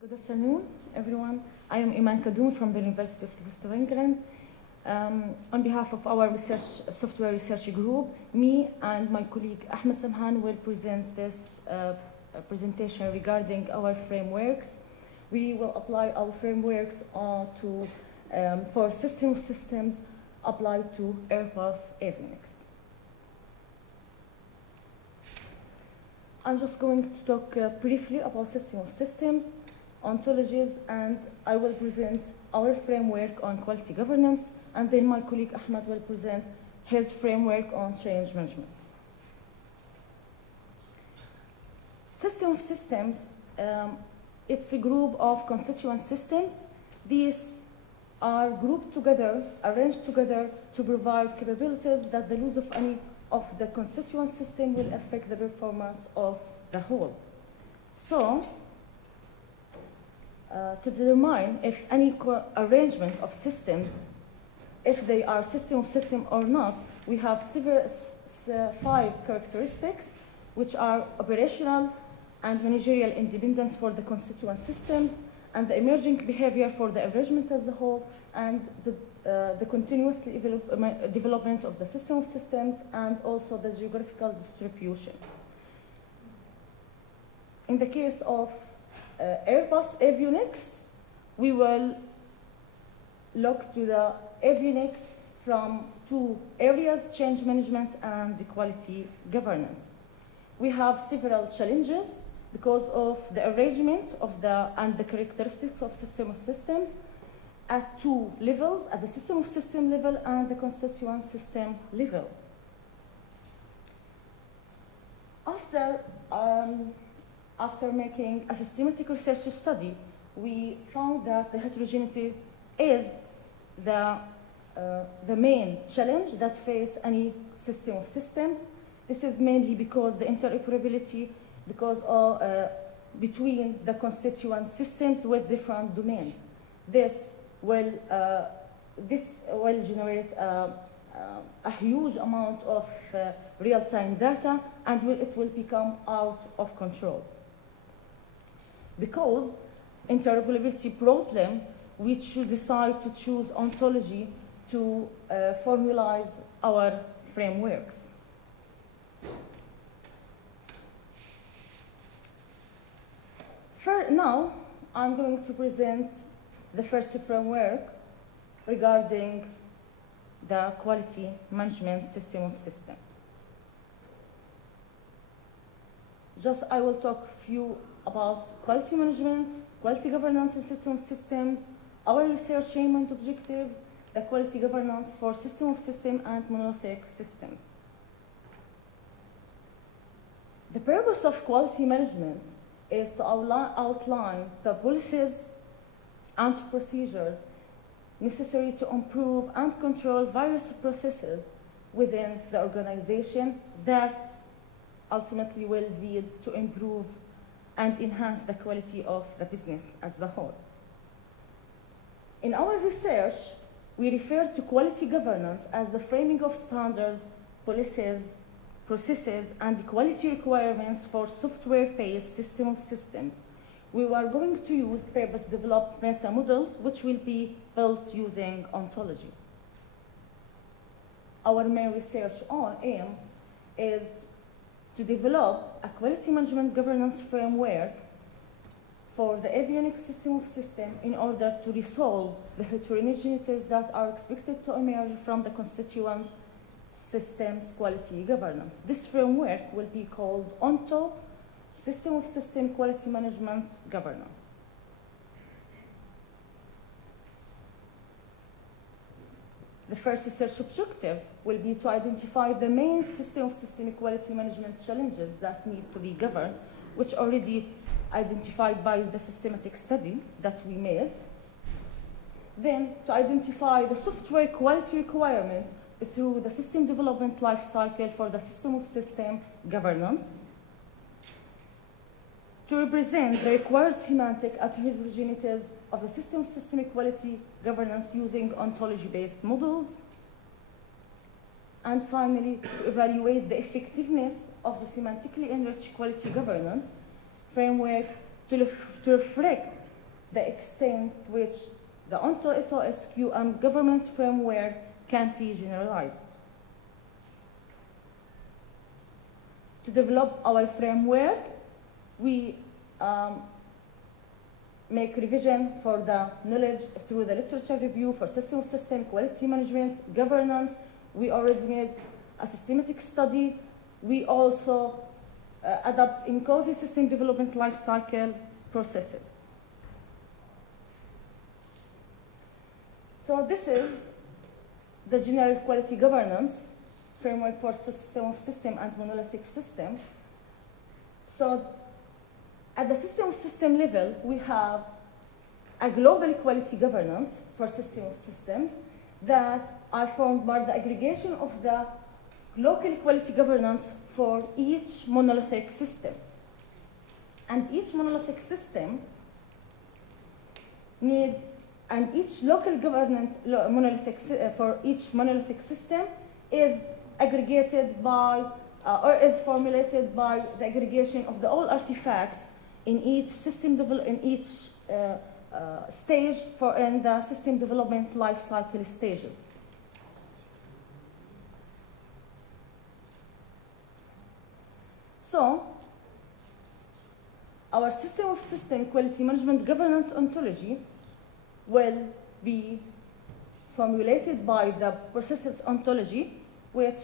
Good afternoon, everyone. I am Iman Kadoun from the University of the West of England. On behalf of our software research group, me and my colleague Ahmed Samhan will present this presentation regarding our frameworks. We will apply our frameworks for system of systems applied to Airbus Avionics. I'm just going to talk briefly about system of systems, ontologies, and I will present our framework on quality governance, and then my colleague Ahmed will present his framework on change management. System of systems, it's a group of constituent systems. These are grouped together, arranged together to provide capabilities that the loss of any of the constituent system will affect the performance of the whole. So, to determine if any arrangement of systems, if they are system of system or not, we have 5 characteristics, which are operational and managerial independence for the constituent systems, and the emerging behavior for the arrangement as a whole, and the continuous development of the system of systems, and also the geographical distribution. In the case of Airbus Avionics, we will look to the avionics from 2 areas, change management and the quality governance. We have several challenges because of the arrangement of and the characteristics of system of systems at 2 levels, at the system of system level and the constituent system level. After making a systematic research study, we found that the heterogeneity is the main challenge that face any system of systems. This is mainly because the interoperability between the constituent systems with different domains. This will generate a huge amount of real-time data, and it will become out of control. Because interoperability problem, we should decide to choose ontology to formalize our frameworks. Now, I'm going to present the first framework regarding the quality management system of systems. I will talk few about quality management, quality governance in system of systems, our research aim and objectives, the quality governance for system of system and monolithic systems. The purpose of quality management is to outline the policies and procedures necessary to improve and control various processes within the organization that ultimately will lead to improve and enhance the quality of the business as a whole. In our research, we refer to quality governance as the framing of standards, policies, processes, and quality requirements for software-based system of systems. We are going to use purpose-developed meta models, which will be built using ontology. Our main research aim is to develop a quality management governance framework for the avionics system of systems in order to resolve the heterogeneities that are expected to emerge from the constituent systems quality governance. This framework will be called ONTO, System of System Quality Management Governance. The first research objective will be to identify the main system of system quality management challenges that need to be governed, which already identified by the systematic study that we made. Then to identify the software quality requirement through the system development life cycle for the system of system governance. To represent the required semantic heterogeneities of the system of system quality governance using ontology-based models. And finally, to evaluate the effectiveness of the semantically enriched quality governance framework to reflect the extent to which the ONTO-SOS QM governance framework can be generalized. To develop our framework, we make revision for the knowledge through the literature review for system quality management, governance. We already made a systematic study. We also adopt in-cause system development lifecycle processes. So this is the general quality governance framework for system of system and monolithic system. So at the system of system level, we have a global quality governance for system of systems that are formed by the aggregation of the local quality governance for each monolithic system. And each monolithic system and each local governance for each monolithic system is aggregated by or is formulated by the aggregation of the all artifacts in each system stage in the system development life cycle stages. So our system of system quality management governance ontology will be formulated by the processes ontology, which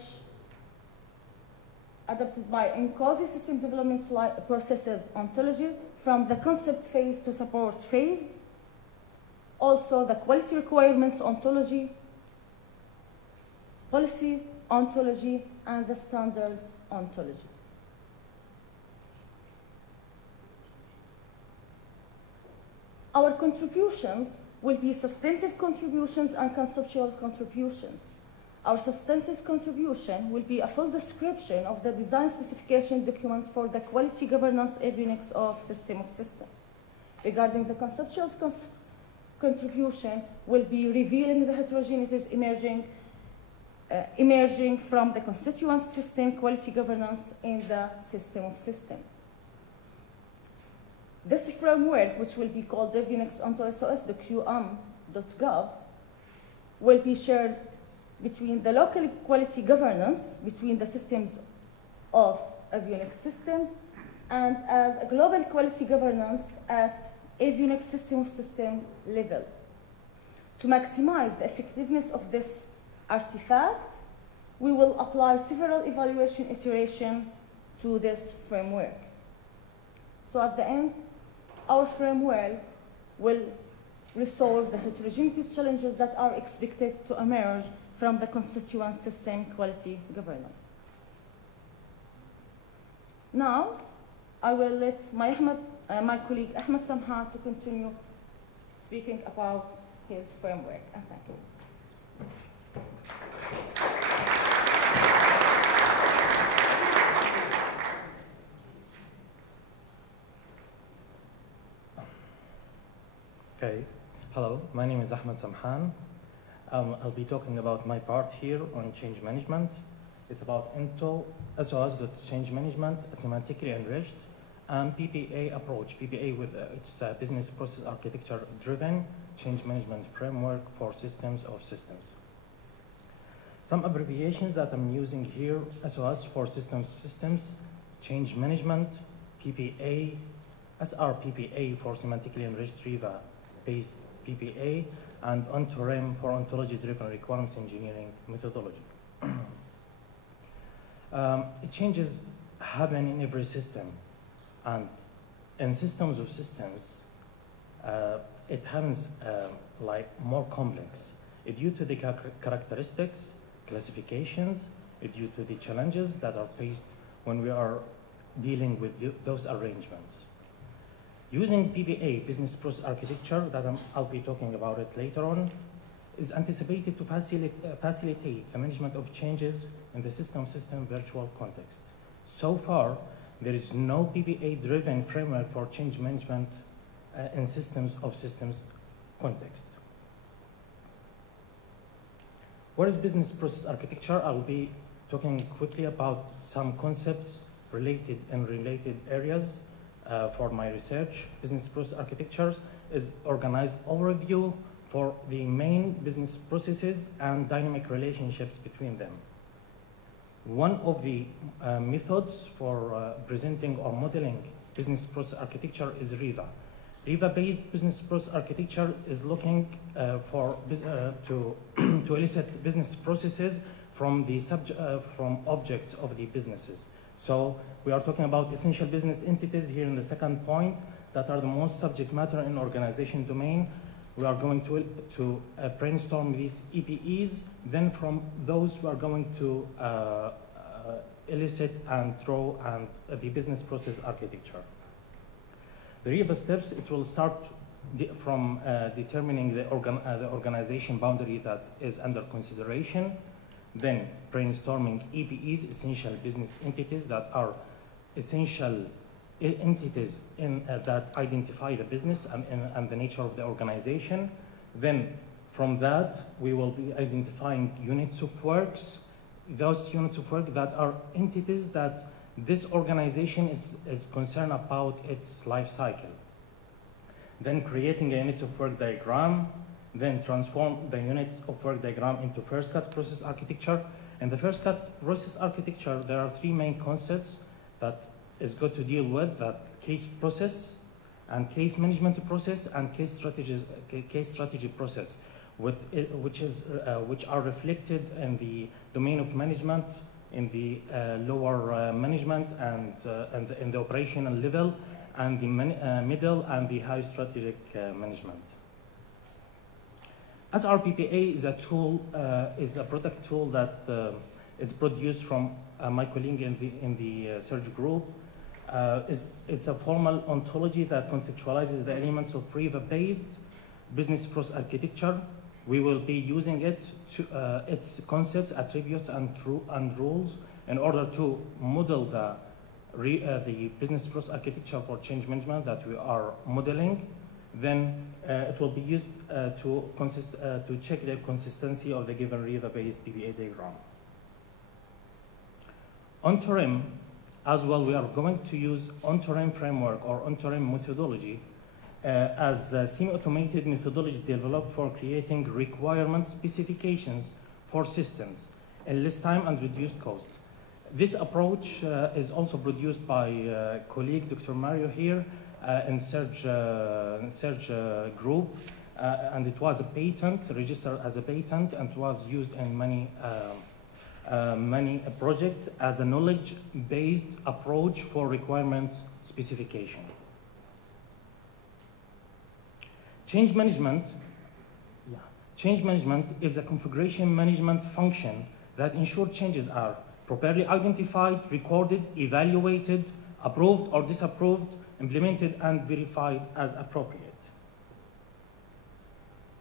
adopted by in-cause system development processes ontology from the concept phase to support phase. Also the quality requirements ontology, policy ontology, and the standards ontology. Our contributions will be substantive contributions and conceptual contributions. Our substantive contribution will be a full description of the design specification documents for the quality governance avionics of system of systems. Regarding the conceptual contribution, will be revealing the heterogeneities emerging from the constituent system quality governance in the system of systems. This framework, which will be called Avionics onto.sos.qm.gov, will be shared between the local quality governance between the systems of avionics systems and as a global quality governance at avionics system of system level. To maximize the effectiveness of this artifact, we will apply several evaluation iterations to this framework. So at the end, our framework will resolve the heterogeneity challenges that are expected to emerge from the constituent system quality governance. Now, I will let my colleague Ahmed Samhan to continue speaking about his framework. And thank you. Okay, hello, my name is Ahmed Samhan. I'll be talking about my part here on change management. It's about ONTO-SOS.change management, semantically enriched, and PPA approach. PPA with its business process architecture driven change management framework for systems of systems. Some abbreviations that I'm using here: SOS for systems, change management, PPA, SRPPA for semantically enriched Riva-based PPA, and ONTO-REM for ontology-driven requirements engineering methodology. Changes happen in every system, and in systems of systems, it happens like more complex. Due to the characteristics, classifications, due to the challenges that are faced when we are dealing with those arrangements. Using PPA, business process architecture, that I'll be talking about it later on, is anticipated to facilitate the management of changes in the system-system virtual context. So far, there is no PPA-driven framework for change management in systems of systems context. What is business process architecture? I will be talking quickly about some concepts related areas for my research. Business process architectures is organized overview for the main business processes and dynamic relationships between them. One of the methods for presenting or modeling business process architecture is RIVA. RIVA-based business process architecture is looking to elicit business processes from the from objects of the businesses. So we are talking about essential business entities here in the second point that are the most subject matter in organization domain. We are going to brainstorm these EPEs. Then from those we are going to elicit and draw the business process architecture. The RIVA steps, it will start from determining the organization boundary that is under consideration, then brainstorming EPEs, essential business entities that are essential entities that identify the business and the nature of the organization. Then from that, we will be identifying units of works, those units of work that are entities that this organization is concerned about its life cycle. Then creating a units of work diagram, then transform the units of work diagram into first cut process architecture. In the first cut process architecture, there are three main concepts that is good to deal with: that case process and case management process and case strategy process, which are reflected in the domain of management, in the lower management and in the operational level, and the middle and the high strategic management. SRPPA is a tool, is a product tool that is produced from my colleague in the search group. It's a formal ontology that conceptualizes the elements of RIVA-based business process architecture. We will be using it to its concepts, attributes, and rules in order to model the business process architecture for change management that we are modeling. Then it will be used to check the consistency of the given RIVA-based PPA diagram. On-to-RIM, as well, we are going to use on-to-RIM framework or on-to-RIM methodology as a semi-automated methodology developed for creating requirement specifications for systems in less time and reduced cost. This approach is also produced by colleague Dr. Mario here in Serge group, and it was a patent, registered as a patent, and was used in many projects as a knowledge-based approach for requirement specification. Change management is a configuration management function that ensures changes are properly identified, recorded, evaluated, approved or disapproved, implemented, and verified as appropriate.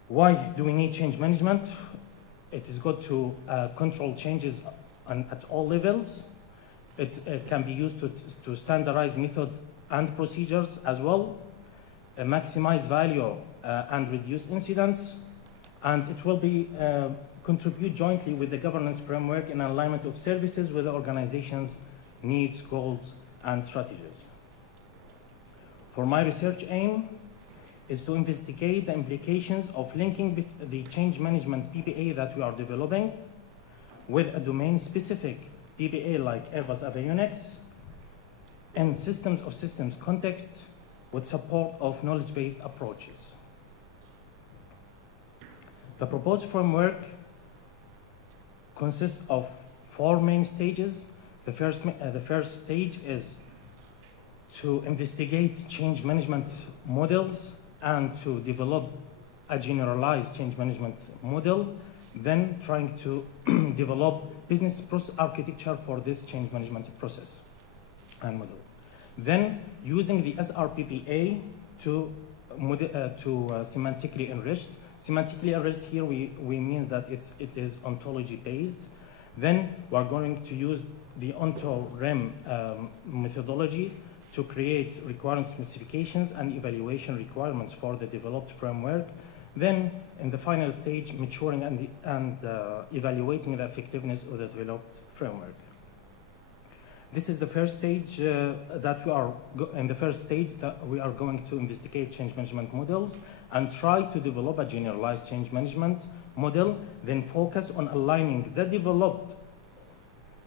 Why do we need change management? It is good to control changes at all levels. It can be used to standardize method and procedures as well, maximize value and reduce incidents, and it will be contribute jointly with the governance framework in alignment of services with the organization's needs, goals, and strategies. For my research aim is to investigate the implications of linking the change management PPA that we are developing with a domain-specific PPA like Airbus Avionics in systems of systems context with support of knowledge-based approaches. The proposed framework consists of 4 main stages. The first stage is to investigate change management models and to develop a generalized change management model, then trying to develop business process architecture for this change management process and model. Then using the SRPPA to semantically enriched. Semantically enriched here we mean that it is ontology based. Then we're going to use the onto-RIM methodology to create requirement specifications and evaluation requirements for the developed framework. Then in the final stage, maturing and evaluating the effectiveness of the developed framework. This is the first stage in the first stage that we are going to investigate change management models and try to develop a generalized change management model, then focus on aligning the developed.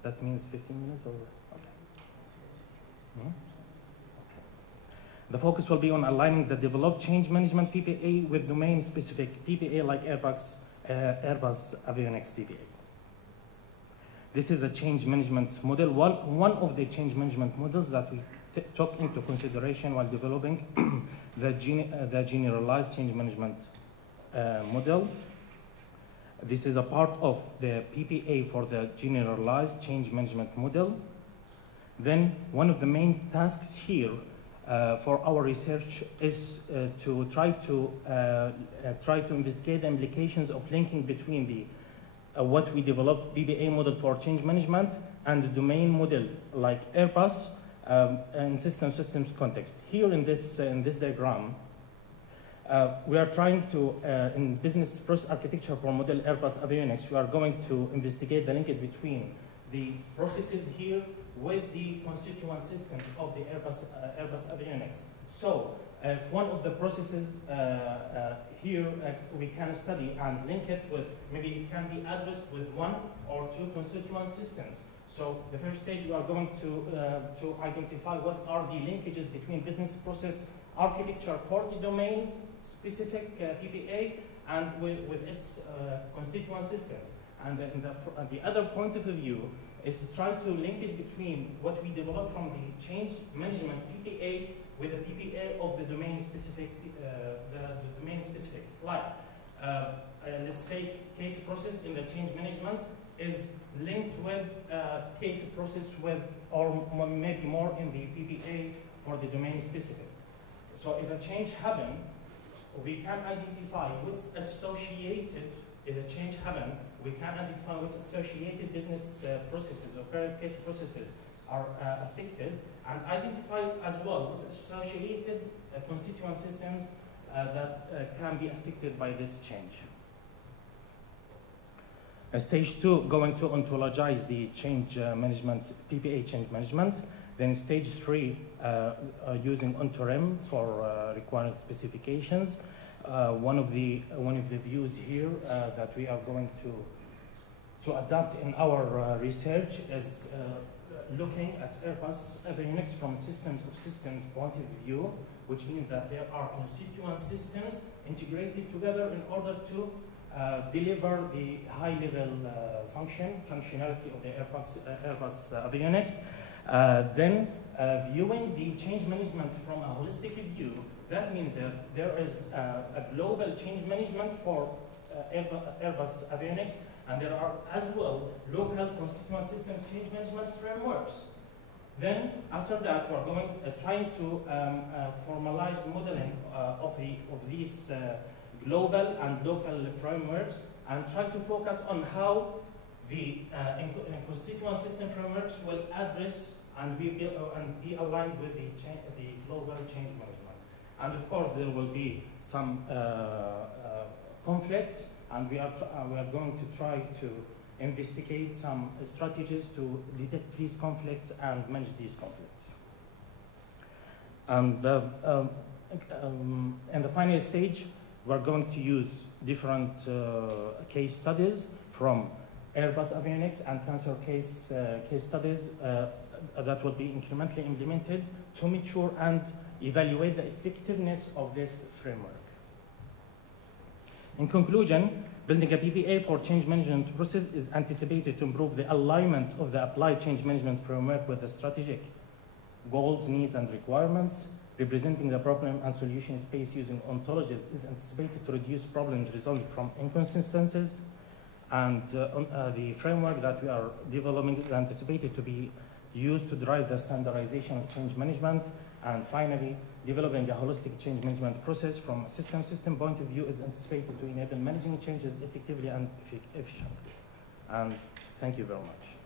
That means 15 minutes or okay. Hmm? The focus will be on aligning the developed change management PPA with domain-specific PPA like Airbus Avionics PPA. This is a change management model, one of the change management models that we took into consideration while developing the generalized change management model. This is a part of the PPA for the generalized change management model. Then one of the main tasks here for our research is to try to investigate the implications of linking between the what we developed PPA model for change management and the domain model like Airbus in systems context. Here in this diagram, we are trying to, in business process architecture for model Airbus Avionics, we are going to investigate the linkage between the processes here with the constituent systems of the Airbus Avionics. So, if one of the processes here we can study and link it with, maybe it can be addressed with one or two constituent systems. So, the first stage we are going to identify what are the linkages between business process architecture for the domain specific PPA and with its constituent systems. And the other point of view is to try to link it between what we develop from the change management PPA with the PPA of the domain specific, the domain specific. Like, let's say case process in the change management is linked with case process with, or maybe more in the PPA for the domain specific. So if a change happens, we can identify what's associated, if a change happens, we can identify which associated business processes or current case processes are affected, and identify as well what's associated constituent systems that can be affected by this change. Stage 2, going to ontologize the change management, PPA change management. Then stage 3, using OntoRem for required specifications. One of the views here that we are going to adapt in our research is looking at Airbus Avionics from systems of systems point of view, which means that there are constituent systems integrated together in order to deliver the high-level functionality of the Airbus Avionics. Then viewing the change management from a holistic view, that means that there is a global change management for Airbus Avionics, and there are as well local constituent systems change management frameworks. Then after that, we are going trying to formalize modeling of these global and local frameworks, and try to focus on how the constituent system frameworks will address and be aligned with the global change management. And of course, there will be some conflicts, and we are going to try to investigate some strategies to detect these conflicts and manage these conflicts. And in the final stage, we're going to use different case studies from Airbus Avionics and cancer case studies that will be incrementally implemented to mature and evaluate the effectiveness of this framework. In conclusion, building a PPA for change management process is anticipated to improve the alignment of the applied change management framework with the strategic goals, needs, and requirements. Representing the problem and solution space using ontologies is anticipated to reduce problems resulting from inconsistencies, and the framework that we are developing is anticipated to be used to drive the standardization of change management. And finally, developing a holistic change management process from a system point of view is anticipated to enable managing changes effectively and efficiently. And thank you very much.